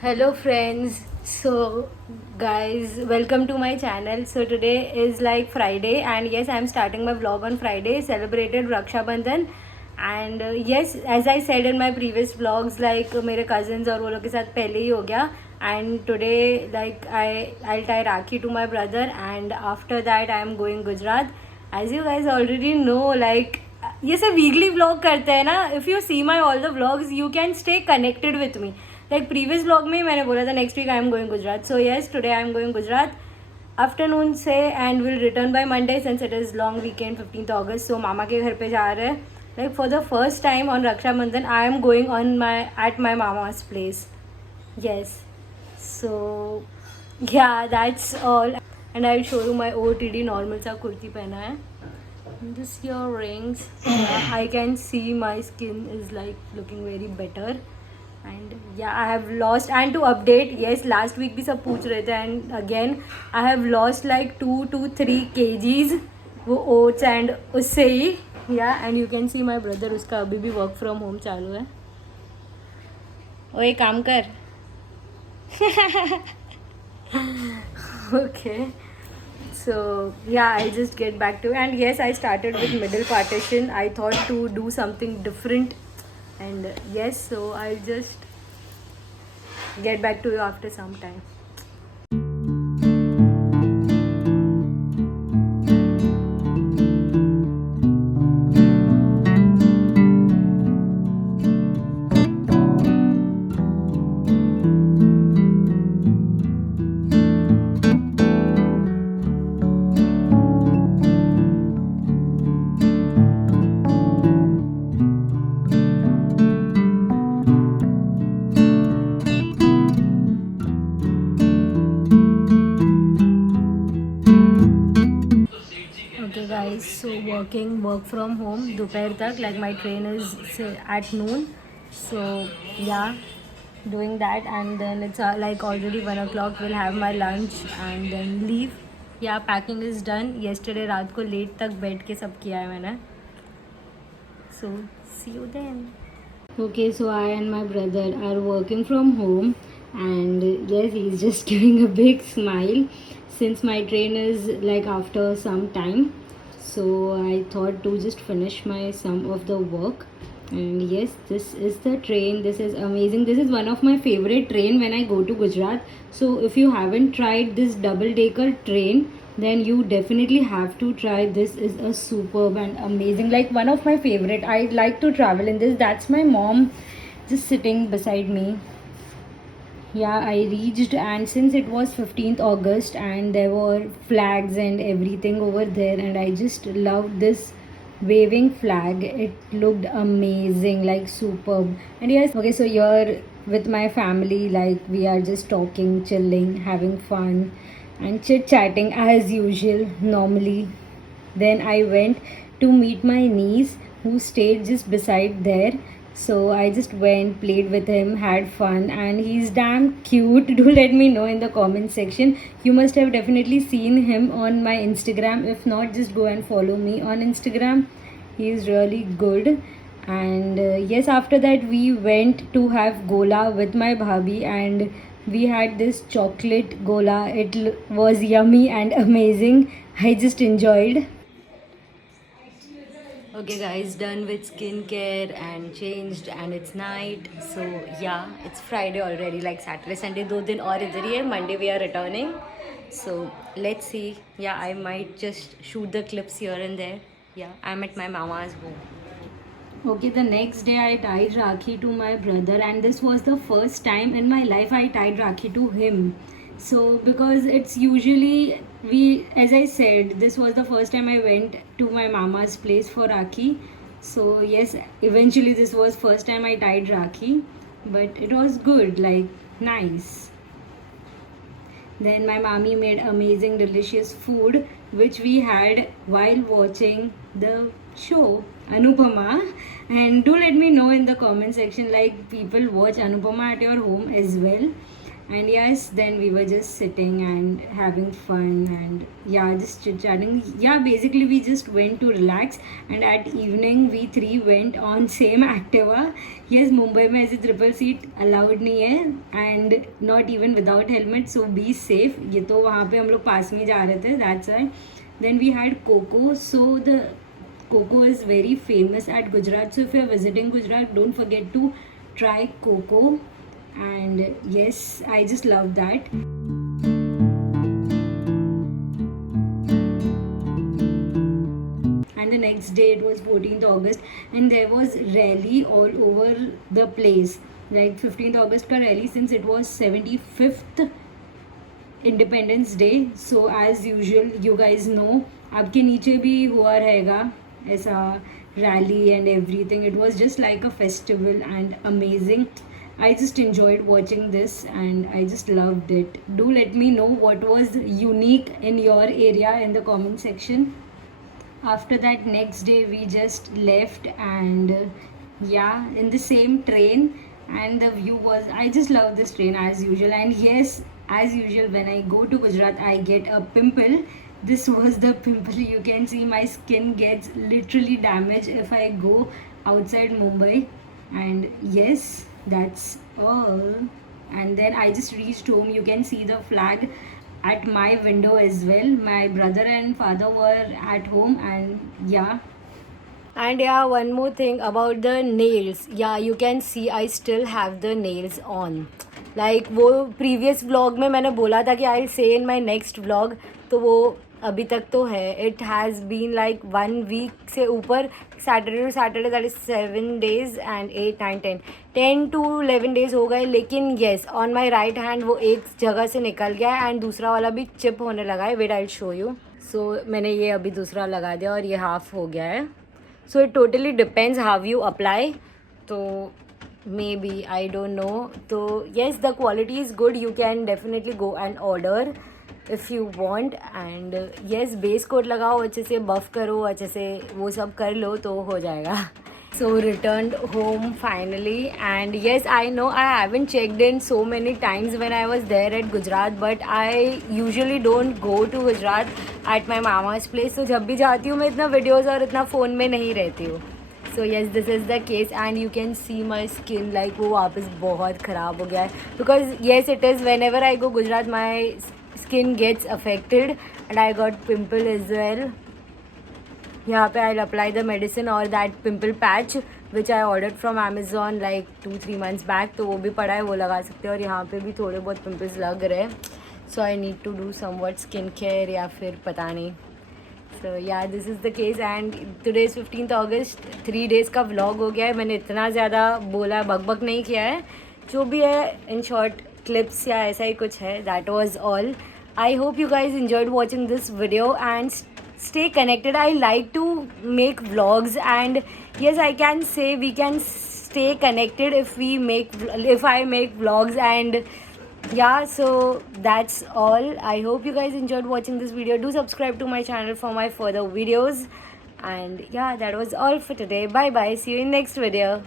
Hello friends. So guys, welcome to my channel. So today is like Friday and yes, I'm starting my vlog on Friday. Celebrated Raksha Bandhan and yes, as I said in my previous vlogs, like मेरे cousins और वो लोग के साथ पहले ही हो गया and today like I'll tie Rakhi to my brother and after that I am going Gujarat. As you guys already know, like ये सब वीकली व्लॉग करते हैं ना. If you see my all the vlogs you can stay connected with me. Like previous vlog में मैंने बोला था next week I am going Gujarat. So yes, today I am going Gujarat afternoon से and will return by Monday since it is long weekend 15th August. So मामा के घर पे जा रहे हैं. Like for the first time on Rakshabandhan I am going on my at my मामाज place. Yes, so ya that's all and I will show you my OOTD normal सा कुर्ती पहना है. This earrings, I can see my skin is like looking very better and yeah, I have lost. And to update, yes, last week भी सब पूछ रहे थे and again I have lost like 2 to 3 kgs वो oats and उससे ही. yeah, and you can see my brother, उसका अभी भी work from home चालू है. ओए काम कर. okay, so yeah, I'll just get back to it. And yes, I started with middle partition. I thought to do something different and yes, so I'll just get back to you after some time. Okay guys, so work from home दोपहर तक. Like my train is at noon, so yeah, doing that and then it's like already 1 o'clock. We'll have my lunch and then leave. Yeah, packing is done. Yesterday रात को late तक बैठ के सब किया है मैंने. So see you then. Okay, so I and my brother are working from home and yes, he's just giving a big smile since my train is like after some time. So I thought to just finish my some of the work. And yes, this is the train. This is amazing. This is one of my favorite train when I go to Gujarat. So if you haven't tried this double decker train, then you definitely have to try. This is a superb and amazing, like one of my favorite. I like to travel in this. That's my mom just sitting beside me. Yeah, I reached and since it was 15th August and there were flags and everything over there and I just loved this waving flag. It looked amazing, like superb. And yes, okay, so here with my family, like we are just talking, chilling, having fun and chit chatting as usual normally. Then I went to meet my niece who stayed just beside there. So I just went, played with him, had fun, and he's damn cute. Do let me know in the comment section. You must have definitely seen him on my Instagram. If not, just go and follow me on Instagram. He is really good. And yes, after that we went to have gola with my bhabhi and we had this chocolate gola. It was yummy and amazing. I just enjoyed. Okay guys, done with skincare and changed and it's night. So yeah, it's Friday already, like Saturday, Sunday, 2 दिन और इधर ही है. Monday we are returning. So let's see. Yeah, I might just shoot the clips here and there. Yeah, I'm at my mama's home. Okay, the next day I tied Rakhi to my brother and this was the first time in my life I tied Rakhi to him. So because it's usually as I said, this was the first time I went to my mama's place for Rakhi. So yes, eventually this was first time I tied Rakhi, but it was good, like nice. Then my mommy made amazing delicious food which we had while watching the show Anupama. And do let me know in the comment section, like people watch Anupama at your home as well. And yes, then we were just sitting and having fun and yeah, just chit chatting. Yeah, basically we just went to relax, and at evening we three went on same Activa. Yes, Mumbai में ऐसे triple seat allowed नहीं है and not even without helmet, so be safe. ये तो वहाँ पे हम लोग पास में जा रहे थे, that's why. Then we had Coco, so the Coco is very famous at Gujarat, so if you are visiting Gujarat, don't forget to try Coco. And yes, I just love that. And the next day it was 14th August, and there was rally all over the place, like 15th August ka rally, since it was 75th Independence Day. So as usual, you guys know, आपके नीचे भी हुआ रहेगा ऐसा rally and everything. It was just like a festival and amazing. I just enjoyed watching this and I just loved it. Do let me know what was unique in your area in the comment section. After that, next day we just left, and yeah, in the same train, and the view was, I just love this train as usual. And yes, as usual, when I go to Gujarat I get a pimple. This was the pimple. You can see my skin gets literally damaged if I go outside Mumbai. And yes, that's all. And then I just reached home. You can see the flag at my window as well. My brother and father were at home, and yeah. And yeah, one more thing about the nails. Yeah, you can see I still have the nails on. Like वो previous vlog में मैंने बोला था कि I'll say in my next vlog, तो वो अभी तक तो है. It has been like 1 week से ऊपर. Saturday to Saturday, that is 7 days and 8, 9, 10 to 11 days हो गए. लेकिन yes, on my right hand वो एक जगह से निकल गया है and दूसरा वाला भी चिप होने लगा है. Wait, I'll show you. So मैंने ये अभी दूसरा लगा दिया और ये हाफ हो गया है. So it totally depends how you apply. So maybe, I don't know. So yes, the quality is good. You can definitely go and order if you want. And yes, base coat लगाओ, अच्छे से buff करो, अच्छे से वो सब कर लो तो हो जाएगा. So returned home finally, and yes, I know I haven't checked in so many times when I was there at Gujarat, but I usually don't go to Gujarat at my mama's place. So जब भी जाती हूँ मैं इतना videos और इतना phone में नहीं रहती हूँ. So yes, this is the case, and you can see my skin like वो वापस बहुत ख़राब हो गया है. Because yes, it is, whenever I go Gujarat my skin gets affected, and I got pimple as well. यहाँ पे I'll apply the medicine or that pimple patch which I ordered from Amazon like 2-3 months back. तो वो भी पड़ा है, वो लगा सकते हैं. और यहाँ पे भी थोड़े बहुत pimples लग रहे हैं. So I need to do somewhat skin care या फिर पता नहीं. So yeah, this is the case, and today is 15th August. 3 days का vlog हो गया है. मैंने इतना ज़्यादा बोला, बक नहीं किया है. जो भी है in short clips या ऐसा ही कुछ है. That was all. I hope you guys enjoyed watching this video and stay connected. I like to make vlogs, and yes, I can say we can stay connected if I make vlogs. And yeah, so that's all. I hope you guys enjoyed watching this video. Do subscribe to my channel for my further videos. And yeah, that was all for today. Bye bye, see you in next video.